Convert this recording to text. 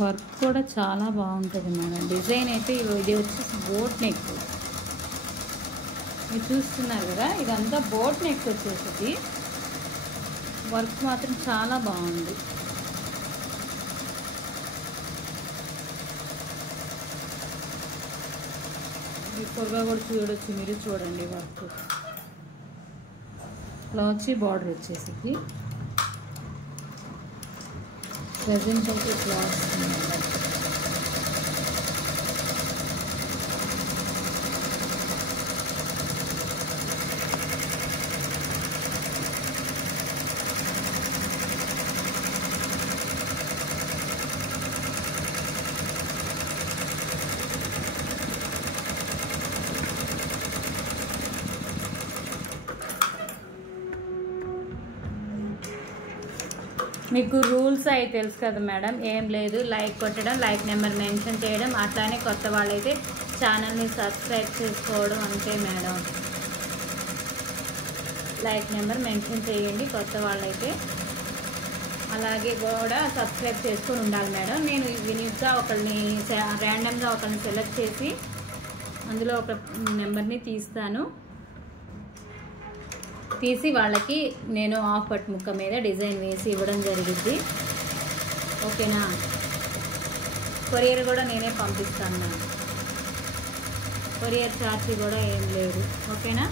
Work కూడా చాలా బాగుంటుంది మేడం. డిజైన్ అయితే ఇది వచ్చేసి బోట్ నెక్, మీరు చూస్తున్నారు కదా, ఇదంతా బోట్ నెక్ వచ్చేసి. వర్క్ మాత్రం చాలా బాగుంది. బిఫోర్గా కూడా చూడొచ్చు, మీరు చూడండి. వర్క్ ఇలా వచ్చి బార్డర్ వచ్చేసి ప్రజెంట్ అయితే క్లాస్ మీకు రూల్స్ అవి తెలుసు కదా మేడం. ఏం లేదు, లైక్ కొట్టడం, లైక్ నెంబర్ మెన్షన్ చేయడం, అట్లానే కొత్త వాళ్ళైతే ఛానల్ని సబ్స్క్రైబ్ చేసుకోవడం అంతే మేడం. లైక్ నెంబర్ మెన్షన్ చేయండి కొత్త వాళ్ళైతే. అలాగే కూడా సబ్స్క్రైబ్ చేసుకొని ఉండాలి మేడం. నేను యూనిక్గా ఒకరిని ర్యాండమ్గా ఒకరిని సెలెక్ట్ చేసి అందులో ఒక నెంబర్ని తీసి వాళ్ళకి నేను హాఫ్ పట్టు ముక్క మీద డిజైన్ వేసి ఇవ్వడం జరిగింది. ఓకేనా? కొరియర్ కూడా నేనే పంపిస్తాను. కొరియర్ ఛార్జీ కూడా ఏం లేదు. ఓకేనా?